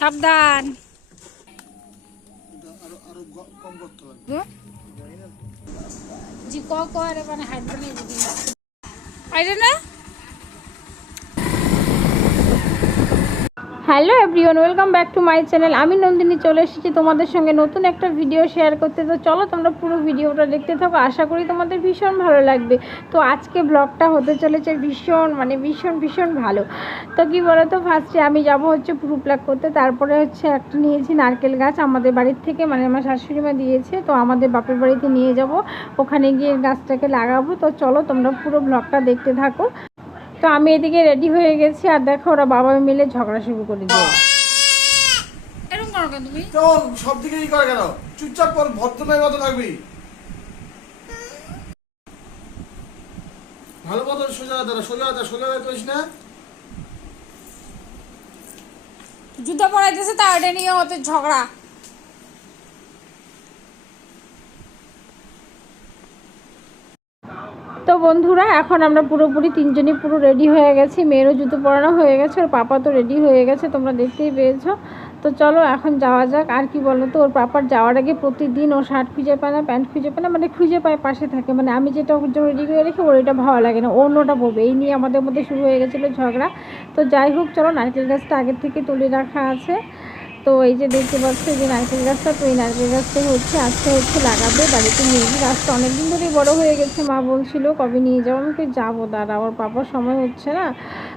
সাবধান। জি ক রে মানে হাইট বানিয়ে দিবি আইরে না। Hello everyone, welcome back to my channel. আমি নন্দিনী চলে এসেছি তোমাদের সঙ্গে নতুন একটা ভিডিও শেয়ার করতে। তো চলো তোমরা পুরো ভিডিওটা দেখতে থাকো, আশা করি তোমাদের ভীষণ ভালো লাগবে। তো আজকে ব্লগটা হতে চলেছে ভীষণ ভালো। তো কী বলো তো, ফার্স্টে আমি যাব হচ্ছে পুরো প্লাক করতে, তারপরে হচ্ছে একটা নিয়েছি নারকেল গাছ আমাদের বাড়ির থেকে, মানে আমার শাশুড়ি মা দিয়েছে, তো আমাদের বাপের বাড়িতে নিয়ে যাব, ওখানে গিয়ে গাছটাকে লাগাবো। তো চলো তোমরা পুরো ব্লগটা দেখতে থাকো। তো আমি এদিকে রেডি হয়ে গেছি, আর দেখো ওরা বাবা মিলে ঝগড়া শুরু করে দিয়ে। এরকম করো কেন তুমি? চল সব দিকে ই করে কেন? চুপচাপ পর ভদ্রমের মতো থাকবি। ভালো মতো সোজা করিস না। জুতা পরাইতেছে তা এটা নিয়ে হতে ঝগড়া। তো বন্ধুরা, এখন আমরা পুরোপুরি তিনজনই পুরো রেডি হয়ে গেছি। মেয়েরও জুতো পরানো হয়ে গেছে, ওর পাপা তো রেডি হয়ে গেছে, তোমরা দেখতেই পেয়েছো। তো চলো এখন যাওয়া যাক। আর কি বলো তো, ওর পাপার যাওয়ার আগে প্রতিদিন ও শার্ট খুঁজে পায় না, প্যান্ট খুঁজে পায় না, মানে খুঁজে পায় পাশে থাকে, মানে আমি যেটা ওর জন্য রেডি করে রেখে ওর এটা ভালো লাগে না, অন্যটা বলবে। এই নিয়ে আমাদের মধ্যে শুরু হয়ে গেছিলো ঝগড়া। তো যাই হোক, চলো নারকেল গাছটা আগের থেকে তুলে রাখা আছে। তো এই যে দেখতে পাচ্ছ যে নারকেল গাছটা, তো এই নারকেল গাছটা হচ্ছে আজকে লাগাবে, বাড়িতে নিয়ে গিয়ে। গাছটা অনেকদিন ধরেই বড়ো হয়ে গেছে, মা বলছিল কবে নিয়ে যাবো, আমাকে যাবো, দাঁড়া ওর পাপার সময় হচ্ছে না,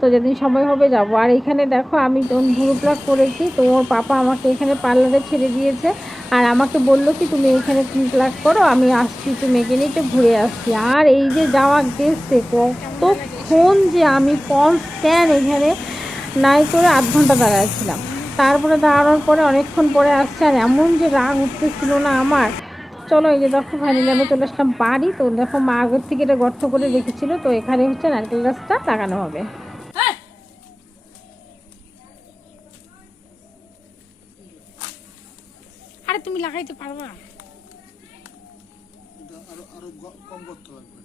তো যেদিন সময় হবে যাব। আর এখানে দেখো আমি ভুরু প্লাক করেছি, তো ওর পাপা আমাকে এখানে পার্লারে ছেড়ে দিয়েছে, আর আমাকে বললো কি তুমি এখানে প্লাক করো, আমি আসছি, একটু মেখে নিয়ে একটু ঘুরে আসছি। আর এই যে যাওয়া গেছে, কতক্ষণ যে আমি কনস্ট্যান্ট এখানে নাই করে আধ ঘন্টা দাঁড়াচ্ছিলাম। তারপরে দাঁড়ানোর পরে অনেকক্ষণ পরে আসছে, আর এমন যে রাগ উঠতেছিল না আমার। চলো এই যে দেখো ফাইনালি আমি চলে আসলাম বাড়ি। তো দেখো মা আগের থেকে এটা গর্ত করে রেখেছিল, তো এখানে হচ্ছে নারকেল গাছটা লাগানো হবে। আরে তুমি লাগাইতে পারবা? আরো কম করতে লাগবে।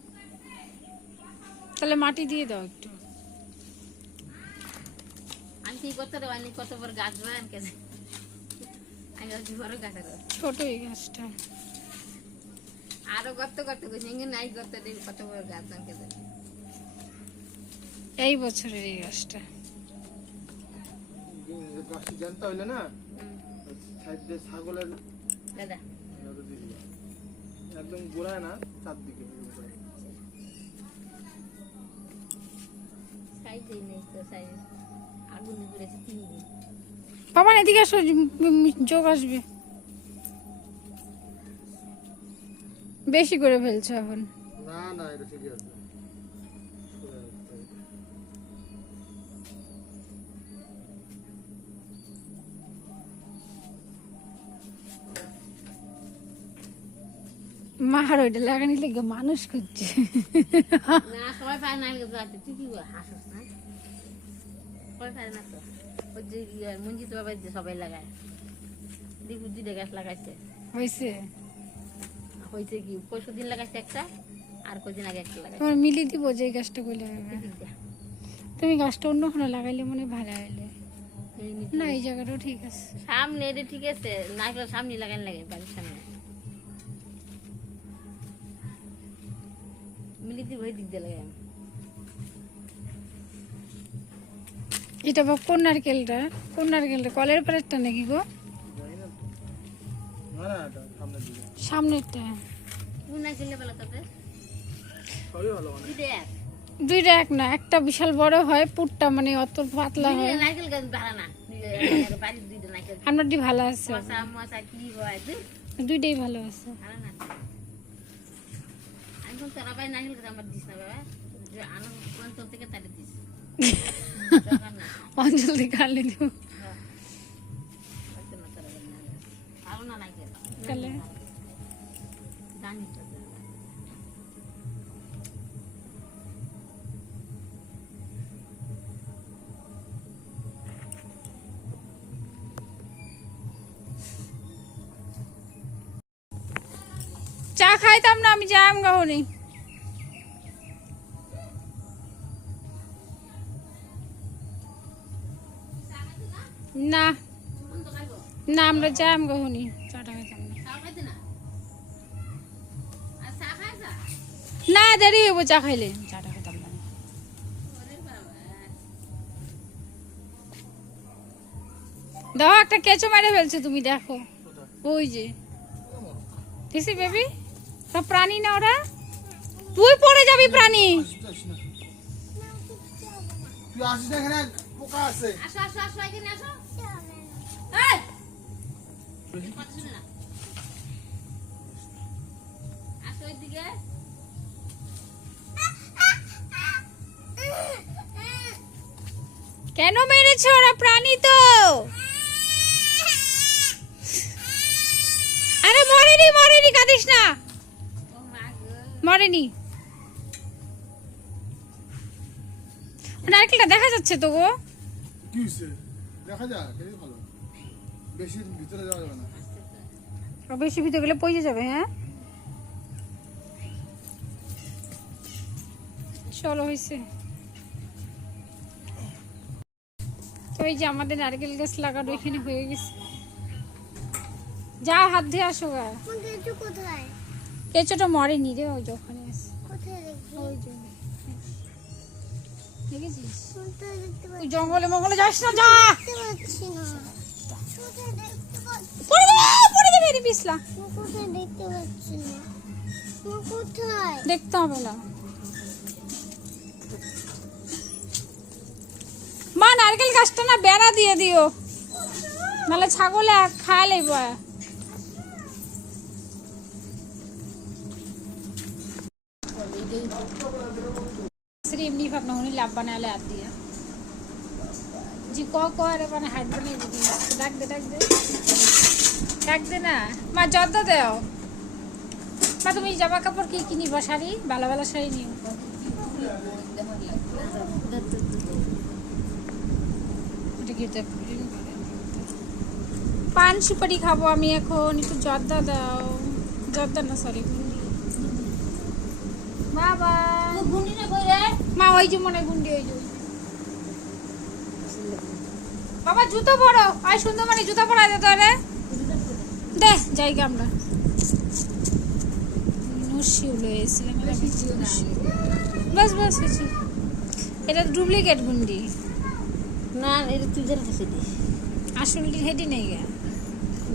তাহলে মাটি দিয়ে দাও একটু। ছোট এই গাছটা আরো গর্ত করতে নাই গর্ত কত বড় গাছ এই বছরের এই গাছটা। গাছটি জানতে হইলে না সাইড দিয়ে ছাগলের দাদা একদম গোড়ায় না, চারদিকে সাইডেই নেই তো সাইড আগুন ধরেছে 3 দিন। বাবা এদিকে আসো, যোগ আসবে। বেশি করে ফেলছো এখন। না এটা ঠিকই আছে। মার ওইটা লাগানি লেগে মানুষ করছে না সবাই পায় না, তুই কি হাসস না? সবাই পায় না তো। ওই যে মঞ্জিত বাবা যে সবাই লাগায়, দেখু 2টা গাছ লাগাইছে। হয়েছে হয়েছে কি 25 দিন লাগাইছে একটা, আর কদিন আগে একটা লাগাইছে। তোমার মিলি দিব যে গাছটা কইলে হবে। তুমি গাছটা অন্যখানে লাগাইলে মনে ভালো হইলে না, এই জায়গাটাও ঠিক আছে। সামনে এটা ঠিক আছে, নাইকেল সামনে লাগান লাগে, বাড়ির সামনে মিলিতি ওই দিক দিয়ে লাগাই। এটা বা কোন নারকেলটা কলের পাড়েরটা নাকি গো? সামনেরটা। কোন নাইকেল বলা তবে সবই ভালো মানে। দুইটা এক না, একটা বিশাল বড় হয়, পুরটা মানে অত পাতলা হয়। নাইকেল গাছ ভাড়া না, বাড়ির 2টা নাইকেল আমারটি ভালো আছে, মশা কি হয় দুইটাই ভালো আছে। ভালো না। আমি কোন তোরা ভাই নাইকেল গাছ আমার দিস না বাবা, যে আনন্দ অঞ্চল থেকে তাড়ি দিস। অঞ্চল থেকে আনলে দিব ভালো না নাইকেল তাহলে। জানি তো চা খাইতাম না, আমি যাম গাহনি না। না আমরা যাম গহনি চাটা খাইতাম না। চা খাইতে না আর চা খাই চা না দেরি হইব চা খাইলে চাটা খাইতাম না। দাও একটা কেঁচো মেরে ফেলছো তুমি দেখো ওই যে দেখছি বেবি তা প্রাণী না ওরা তুই পড়ে যাবি প্রাণী তুই আসিস না, এখানে পোকা আছে। আসো আসো আসো এখানে আসো এই কথা শুনে না আসো এদিকে কেন মেরেছো ওরা প্রাণী তো আরে মরেনি মরেনি কাঁদিস না ও মা গো মরেনি নারকেলটা দেখা যাচ্ছে তো গো কি হয়েছে? দেখা যাক, এই ভালো। বেশি ভিতরে যাওয়া যাবে না। বেশি ভিতরে গেলে পড়ে যাবে হ্যাঁ চলো হয়েছে তো এই যে আমাদের নারকেল গাছ লাগানো এখানে হয়ে গেছে যাও হাত ধুয়ে আসো গা কোথায় কেঁচোটা মরেনি রে ওই যে ওখানে আছে কোথায় দেখি ওই যে দেখেছিস কোথায় দেখতে ওই জঙ্গলে মঙ্গলে যাস না যা পাচ্ছি না কোথায় দেখতে পাচ্ছি পড়ে যাবে রে পিছলা কোথায় দেখতে পাচ্ছি না কোথায় দেখতে হবে না মা নারকেল গাছটা না বেড়া দিয়ে দিও নাহলে ছাগলে খায় লইব श्री एमनी भावना होने लाभ बनाले आती है जी को अरे बने हाइट बने डाक दे ना मा जद्दा देओ मा তুমি জামা কাপড় কি কিনিবা শাড়ি ভালো ভালো শাড়ি নিও এটা কিতে পান সুপারি খাবো আমি এখন একটু জর্দা দাও জর্দা না সরি বাবা গুন্ডি না কই রে মা ওই যে মনে গুন্ডি ওই যে বাবা জুতো পরো আই সুন্দর মানে জুতো পরা দে তোরে দে জায়গা আমরা নসি লয়েছিলাম বাস বাস আছে এটা ডুপ্লিকেট গুন্ডি না এটা তুই যেন কাছে দিস আসল হেডি নেই গা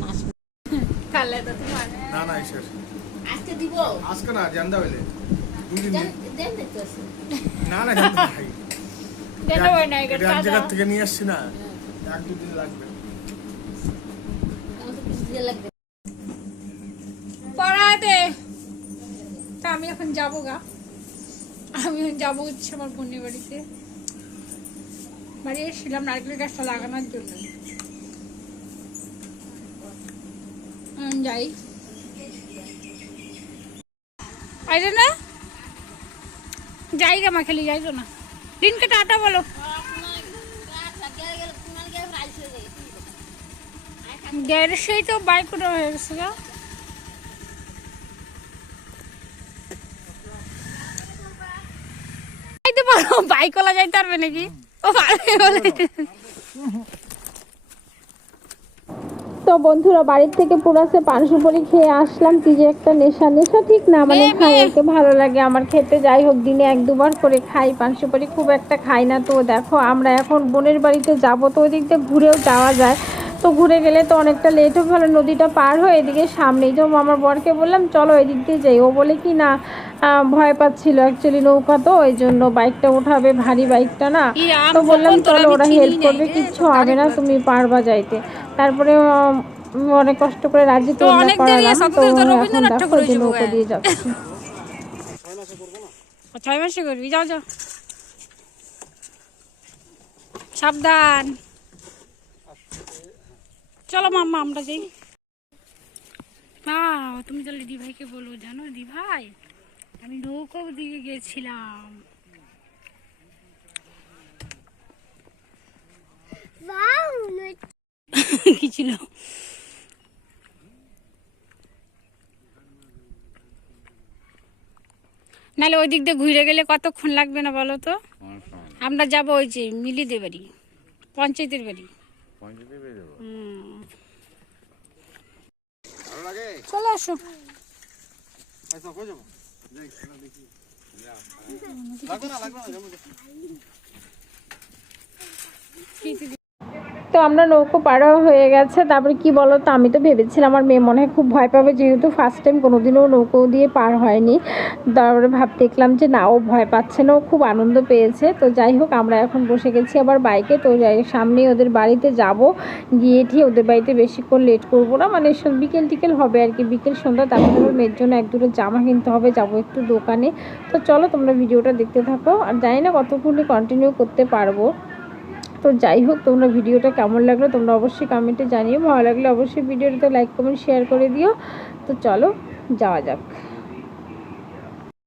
না কালে তো তোমার না না এসে আজকে দিব আজকে না জানদা হইলে 2 দিন দেন দেন দেখতে আছে না না জানদা ভাই দেনো হয় না এটা এক জায়গা থেকে নিয়ে আসছি না, 1-2 দিন লাগবে। আমার তো কিছু দিয়ে লাগবে পড়া দে তা আমি এখন যাবো গা আমি এখন যাবো হচ্ছে আমার বোনের বাড়িতে বাড়ি এসেছিলাম নারকেল গাছটা লাগানোর জন্য যাই আইরে না যাই গা মা খেলি যাইতো না দিনকে টাটা বলো গ্যারের সেই তো বাইক ওটা হয়ে গেছে গা যাইতে পারো বাইক ওলা যাইতে পারবে নাকি ও পারবে বলে তো বন্ধুরা বাড়ির থেকে পুরাসে পান সুপারি খেয়ে আসলাম কি যে একটা নেশা নেশা ঠিক না মানে খাইতে ভালো লাগে আমার খেতে যাই হোক দিনে 1-2 বার করে খাই পান সুপারি খুব একটা খাই না তো দেখো আমরা এখন বোনের বাড়িতে যাব তো ওই দিক দিয়ে ঘুরেও যাওয়া যায় তো ঘুরে গেলে তো অনেকটা লেট হবে ভালো নদীটা পার হয়ে এদিকে সামনেই তো আমার বরকে বললাম চলো এদিক দিয়ে যাই ও বলে কি না ভয় পাচ্ছিল অ্যাকচুয়ালি নৌকা তো ওই জন্য বাইকটা উঠাবে ভারী বাইকটা না তো বললাম চলো ওরা হেল্প করবে কিচ্ছু হবে না তুমি পারবা যাইতে তারপরে অনেক কষ্ট করে রাজি তো অনেক দেখো যে নৌকা দিয়ে যাচ্ছি 6 মাসে করবি যাও যাও সাবধান চলো মাম্মা আমরা যাই তুমি তাহলে দি ভাইকে বলো জানো দি ভাই আমি নৌকো দিকে গেছিলাম কি ছিল নাহলে ওই দিক দিয়ে ঘুরে গেলে কতক্ষণ লাগবে না বলো তো আমরা যাবো ওই যে মিলিদের বাড়ি পঞ্চায়েতের বাড়ি আগে চলে আসো। আচ্ছা কই যাব দেখি লাগবে না যাবো তো আমরা নৌকো পাড়া হয়ে গেছে। তারপরে কি বলো তো, আমি তো ভেবেছিলাম আমার মেয়ে মনে হয় খুব ভয় পাবে, যেহেতু ফার্স্ট টাইম কোনোদিনও নৌকো দিয়ে পার হয়নি। তারপরে দেখলাম যে না, ও ভয় পাচ্ছে না, ও খুব আনন্দ পেয়েছে। তো যাই হোক, আমরা এখন বসে গেছি আবার বাইকে। তো যাই সামনেই ওদের বাড়িতে যাব, গিয়ে ঠিয়ে ওদের বাড়িতে বেশিক্ষণ লেট করবো না, মানে বিকেল টিকেল হবে আর কি, বিকেল সন্ধ্যা। তারপরে আমার মেয়ের জন্য এক দুটো জামা কিনতে হবে, যাবো একটু দোকানে। তো চলো তোমরা ভিডিওটা দেখতে থাকো। আর জানি না কতক্ষণ কন্টিনিউ করতে পারবো। তো যাই হোক, তোমরা ভিডিওটা কেমন লাগলো তোমরা অবশ্যই কমেন্টে জানিও। ভালো লাগলে অবশ্যই ভিডিওটাতে লাইক কমেন্ট শেয়ার করে দিও। তো চলো যাওয়া যাক।